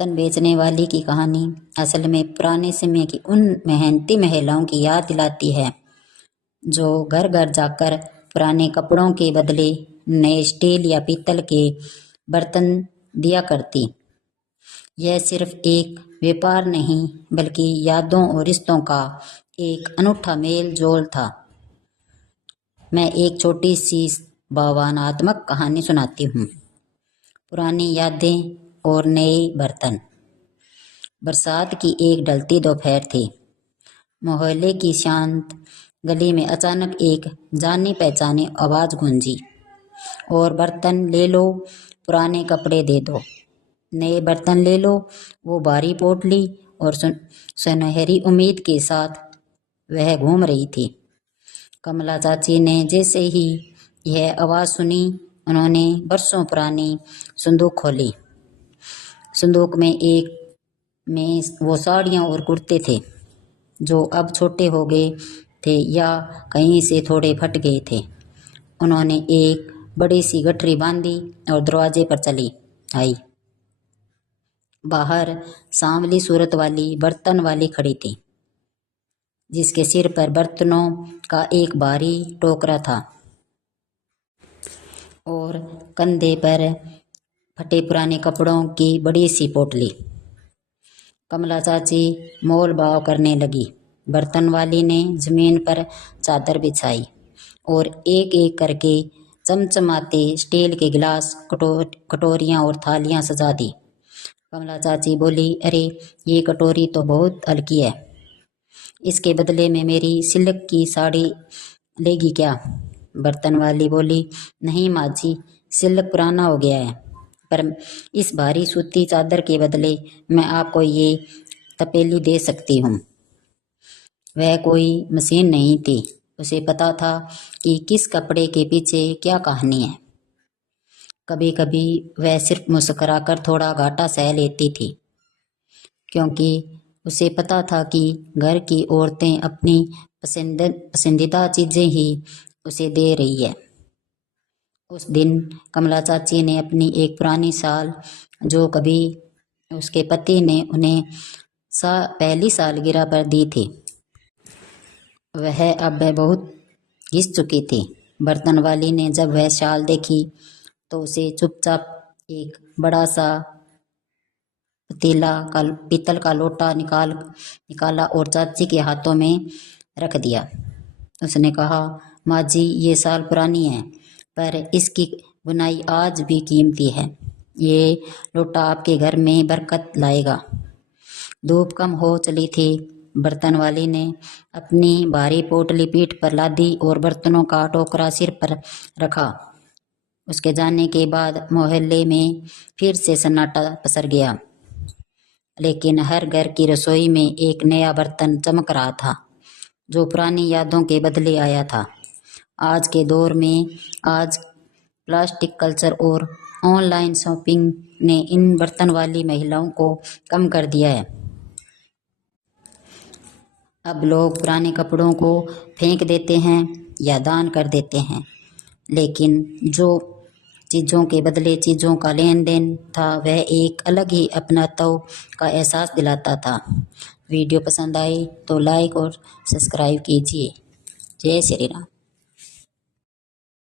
बर्तन बेचने वाली की कहानी असल में पुराने समय की उन मेहनती महिलाओं की याद दिलाती है जो घर घर जाकर पुराने कपड़ों के बदले नए स्टील या पीतल के बर्तन दिया करती। यह सिर्फ एक व्यापार नहीं बल्कि यादों और रिश्तों का एक अनूठा मेल जोल था। मैं एक छोटी सी भावनात्मक कहानी सुनाती हूँ। पुरानी यादें और नए बर्तन। बरसात की एक ढलती दोपहर थी। मोहल्ले की शांत गली में अचानक एक जानी पहचानी आवाज गूंजी, और बर्तन ले लो, पुराने कपड़े दे दो, नए बर्तन ले लो। वो भारी पोटली और सुनहरी उम्मीद के साथ वह घूम रही थी। कमला चाची ने जैसे ही यह आवाज सुनी, उन्होंने बरसों पुरानी संदूक खोली। संदूक में वो साड़ियाँ और कुर्ते थे जो अब छोटे हो गए थे या कहीं से थोड़े फट गए थे। उन्होंने एक बड़ी सी गठरी बांधी और दरवाजे पर चली आई। बाहर सांवली सूरत वाली बर्तन वाली खड़ी थी, जिसके सिर पर बर्तनों का एक भारी टोकरा था और कंधे पर फटे पुराने कपड़ों की बड़ी सी पोटली। कमला चाची मोल भाव करने लगी। बर्तन वाली ने जमीन पर चादर बिछाई और एक एक करके चमचमाते स्टील के गिलास, कटोरियाँ और थालियाँ सजा दी। कमला चाची बोली, अरे ये कटोरी तो बहुत हल्की है, इसके बदले में मेरी सिल्क की साड़ी लेगी क्या? बर्तन वाली बोली, नहीं माँ जी, सिल्क पुराना हो गया है, पर इस भारी सूती चादर के बदले मैं आपको ये तपेली दे सकती हूँ। वह कोई मशीन नहीं थी, उसे पता था कि किस कपड़े के पीछे क्या कहानी है। कभी कभी वह सिर्फ मुस्कुराकर थोड़ा घाटा सह लेती थी, क्योंकि उसे पता था कि घर की औरतें अपनी पसंदीदा चीज़ें ही उसे दे रही है। उस दिन कमला चाची ने अपनी एक पुरानी शाल, जो कभी उसके पति ने उन्हें पहली सालगिरह पर दी थी, वह अब बहुत घिस चुकी थी। बर्तन वाली ने जब वह शाल देखी तो उसे चुपचाप एक बड़ा सा पीतल का लोटा निकाला और चाची के हाथों में रख दिया। उसने कहा, माँ जी, ये शाल पुरानी है, पर इसकी बुनाई आज भी कीमती है। ये लोटा आपके घर में बरकत लाएगा। धूप कम हो चली थी। बर्तन वाली ने अपनी भारी पोटली पीठ पर लादी और बर्तनों का टोकरा सिर पर रखा। उसके जाने के बाद मोहल्ले में फिर से सन्नाटा पसर गया, लेकिन हर घर की रसोई में एक नया बर्तन चमक रहा था, जो पुरानी यादों के बदले आया था। आज के दौर में आज प्लास्टिक कल्चर और ऑनलाइन शॉपिंग ने इन बर्तन वाली महिलाओं को कम कर दिया है। अब लोग पुराने कपड़ों को फेंक देते हैं या दान कर देते हैं, लेकिन जो चीज़ों के बदले चीज़ों का लेन देन था, वह एक अलग ही अपनत्व का एहसास दिलाता था। वीडियो पसंद आई तो लाइक और सब्सक्राइब कीजिए। जय श्री राम।